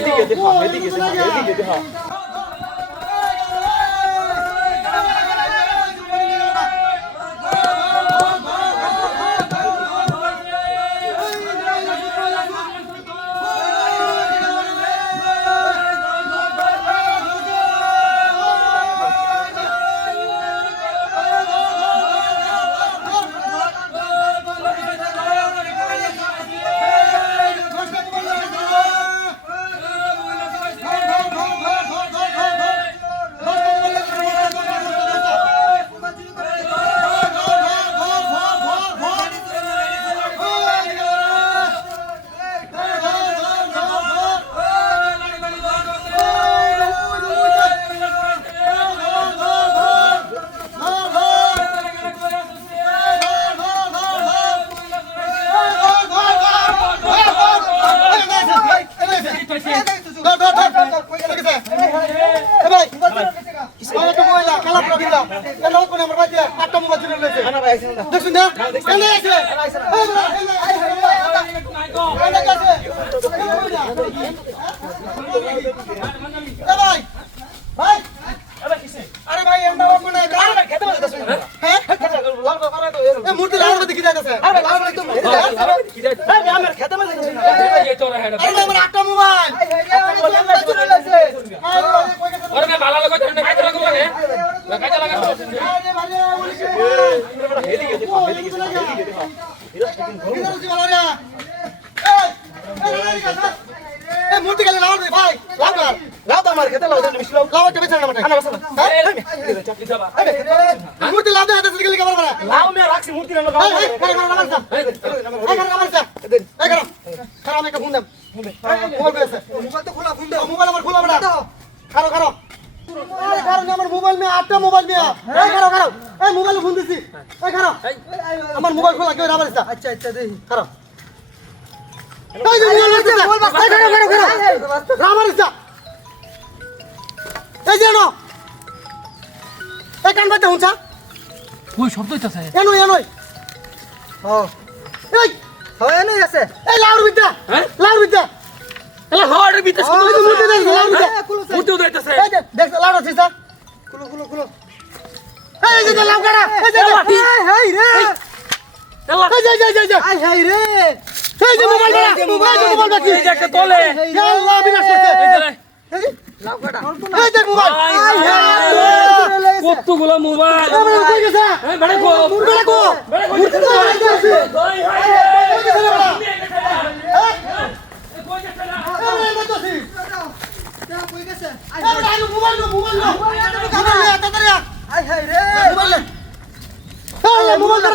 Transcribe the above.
এদিকে দেখা এদিকে দেখা দেখুন না আরে ভাই আমরা মনে হয় খেতে বলতেছ হ্যাঁ মূর্তি লাগানো দেখি যাইতেছে আরে লাগানো একদম দেখি যাইতেছে আরে আমার খেতে বলতেছ এই তো হেড আরে আমার একটা মোবাইল আরে मैं ভালো লাগো তুমি কাজে লাগো লাগে কাজে লাগা আরে ভাই এদিকে দেখো এদিকে দেখো এদিকে দেখো ভালো রে এই মূর্তি গেলে লাও ভাই লাও তো আমার খেতে লাও দেন মিশলাও লাও তো বেচা না মনে আনা বসা মূর্তি লাও দে হাতে গেলে কি করব লাও মে রাখছি মূর্তি না লাও এই করো খারাপ একটা ফোন দাও মোবাইল আছে মোবাইল তো খোলা ফোন দাও মোবাইল আমার খোলা বড়া খারো খারো আরে খারো আমার মোবাইল মে আটটা মোবাইল মে এই খারো খারো এই মোবাইল ফোন দিছি এই খারো আমার মোবাইল খোলা কেউ রাবার আছে আচ্ছা আচ্ছা দেখি খারো এই যে মোবাইল আছে বল বাস খারো খারো খারো রাবার আছে এই যে নো এই কান বাজে হুঁচা ওই শব্দ হইতাছে এনো এনোই হ্যাঁ এই হয় এনে আছে এই লাউর বিদ্যা হ্যাঁ লাউর বিদ্যা এলা হড়ের বিদ্যা শুধু মুতে দেন লাউর বিদ্যা মুতে উদাইতাছে এই দেখ লাউর আছে স্যার কুলো এই যে লাউ কাটা এই যে হাই রে এলা এই যে আই হাই রে এই যে মোবাইল বাকি এই যে একটা তোলে ইয়া আল্লাহ বিনাশ করতে এই যে লাউ কাটা এই যে মোবাইল আই হাই কতগুলো মোবাইল কই গেছে এই বড় কো মুতে তো আইতাছে মোবাইল